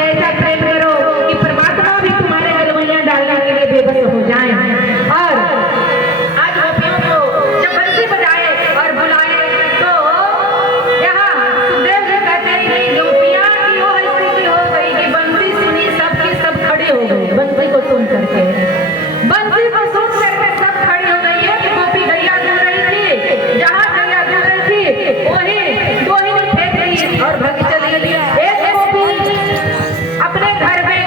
से ऐसा प्रेम करो कि परमात्मा भी तुम्हारे गलवैया डालने के लिए बेबस हो जाए। और आज गोपियों को जब बंसी बजाए और बुलाए तो यहाँ सुखदेव जी कहते हैं कि गोपियां की वो स्थिति हो गई कि बंसी सुनी सबकी सब खड़ी हो गई। बंसी को सुन करके सब खड़ी हो गई है कि गोपी गैया दूर रही थी, जहाँ गैया दूर रही थी वही दोहिनी फेंक दी और भाग चली गई। एक गोपी अपने घर में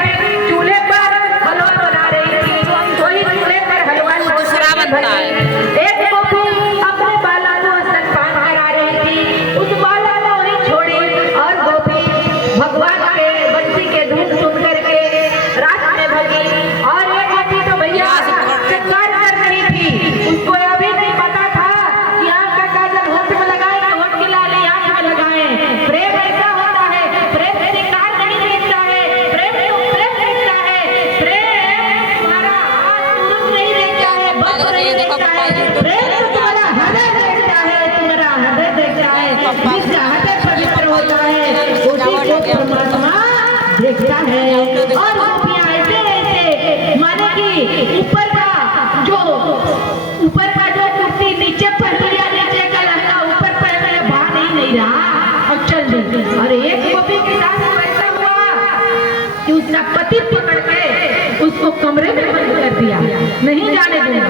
चूल्हे पर हलवा बना रही थी, वही चूल्हे पर हलवा एक गोपी अपने बाला को स्तनपान करा रही थी, उस बाला ने वही छोड़ी और गोपी भगवान के बंसी के धूप सुन करके रात में भगी। और एक गोपी तो भैया शिकार कर रही थी, उसको अभी नहीं पता था कि आँख का काजल होठ में लगाए कि होठ की लाली आँख में लगाए। प्रेम ऐसा होता है, प्रेम शिकार नहीं देखता है, प्रेम प्रेम देखता है, प्रेम तुम्हारा हाथ तुरंत नहीं देखता है, बस नहीं देखता है, प्रेम तुम्हारा हृदय देखता है, तुम्हारा हृदय देखता है, जिसका हृदय पवित्र होता है उसी को परमात्मा देखता है। और गोपियां ऐसे ऐसे माने कि ऊपर का जो कुर्ती नीचे पहन लिया, नीचे का लहंगा ऊपर पहन लिया, बाहर नहीं रहा और चल दी। और एक गोपी के साथ ऐसा हुआ कि उसका पति पकड़ के उसको कमरे में बंद कर दिया, नहीं जाने दूंगा।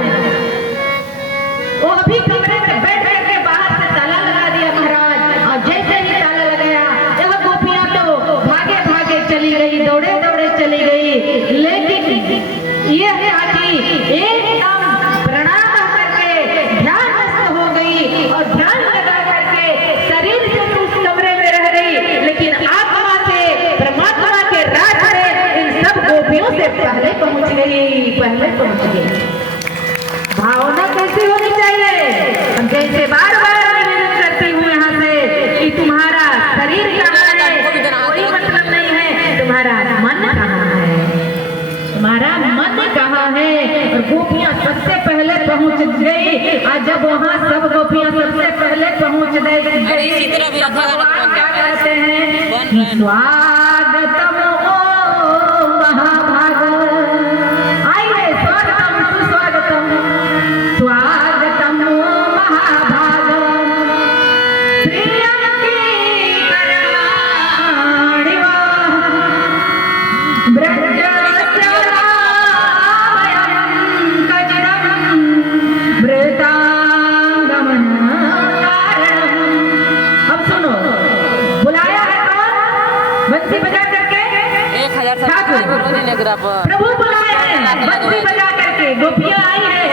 वो अभी कमरे में बैठ करके बाहर से ताला लगा दिया महाराज। और जैसे ही ताला लगाया यह गोपियां तो भागे भागे चली गई, दौड़े दौड़े चली गई। लेकिन यह साथी एकदम प्रणाम करके ध्यानस्थ हो गई और ध्यान लगा करके शरीर से तो उस कमरे में रह रही, लेकिन आत्मा से परमात्मा के राज में इन सब गोपियों से पहले पहुंच गई। भावना कैसी होनी चाहिए? हम जैसे बार बार निवेदन करती हूँ यहाँ से कि तुम्हारा शरीर कहाँ है कोई मतलब नहीं है, तुम्हारा मन कहाँ है, तुम्हारा मन कहाँ है। और गोपियां सबसे पहले पहुंच गई। आज जब वहाँ सब गोपियां सबसे पहले पहुंच गई, भगवान क्या कहते हैं, स्वागतम ओ महाभाग, आइए स्वागतम सुस्वागतम, स्वागतम ओ महाभाग, प्रियम की कल्याणिवा ब्रज प्रभु बुलाए हैं, बंसी बजा करके गोपियां आई है।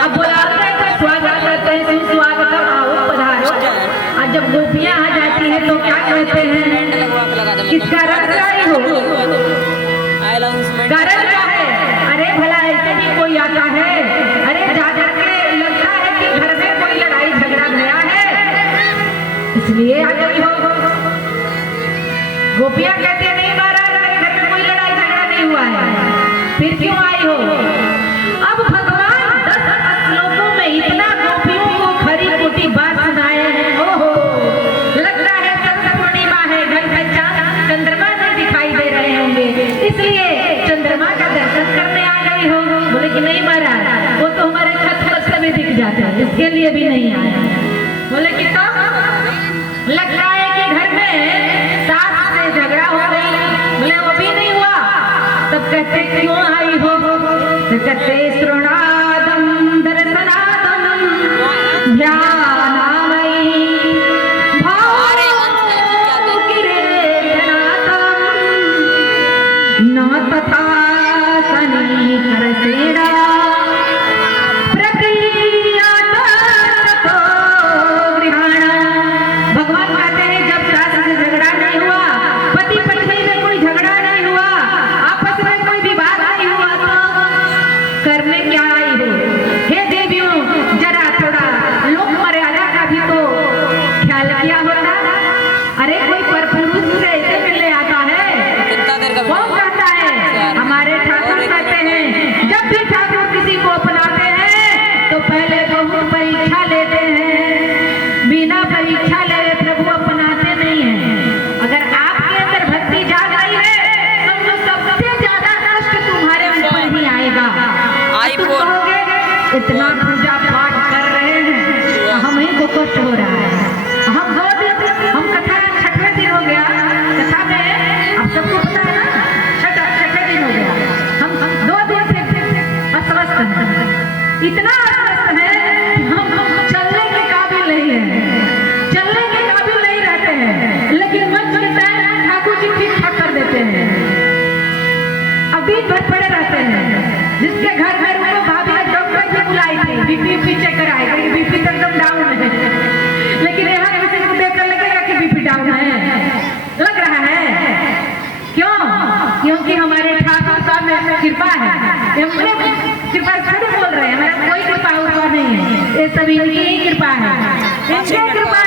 अब बुलाते हैं तो स्वागत करते हैं, सुस्वागतम, आओ पधारो। और जब गोपियां आ जाती है तो क्या कहते हैं, किसका रंग हो, कारण क्या है? अरे भला ऐसे भी कोई आता है? अरे जा करके लगता है कि घर में कोई लड़ाई झगड़ा गया है इसलिए आ गई हो। गोपियां कहते नहीं महाराज घर में कोई लड़ाई झगड़ा नहीं हुआ है, फिर क्यों आई हो? अब भगवान 10 श्लोकों में इतना गोपियों को खरी खोटी बात सुनाए हैं। ओहो, लगता है चंद्र पूर्णिमा है, घर में चांद चंद्रमा नहीं दिखाई दे रहे होंगे, इसलिए चंद्रमा का दर्शन करने आ गई हो। बोले कि नहीं महाराज, वो तो हमारे छत पर से भी दिख जाता है, इसके लिए भी नहीं आया। बोले कि तो लगता है कि घर में सास से झगड़ा हो गई। बोले वो भी नहीं हुआ। तब कहते क्यों आई हो? तो कहते श्रवणादम दर्शनादम ध्यानामयी भावकिरेतनादम न तथा सनीकर सेड़ा करने क्या देते हैं, अब दिन भर पड़े रहते हैं। जिसके घर घर उनको भाभी ने डॉक्टर भी बुलाई थी, बीपी चेक कराएगा, बीपी तो एकदम डाउन है, लेकिन यहाँ किसी को देखकर लगेगा कि बीपी डाउन है, लग रहा है। क्यों? क्योंकि हमारे ठाकुर साहब में कृपा है। हमने कृपा थोड़ी बोल रहे हैं, हमारा कोई कृपा नहीं है, ये सब इनकी ही कृपा है। इनकी कृपा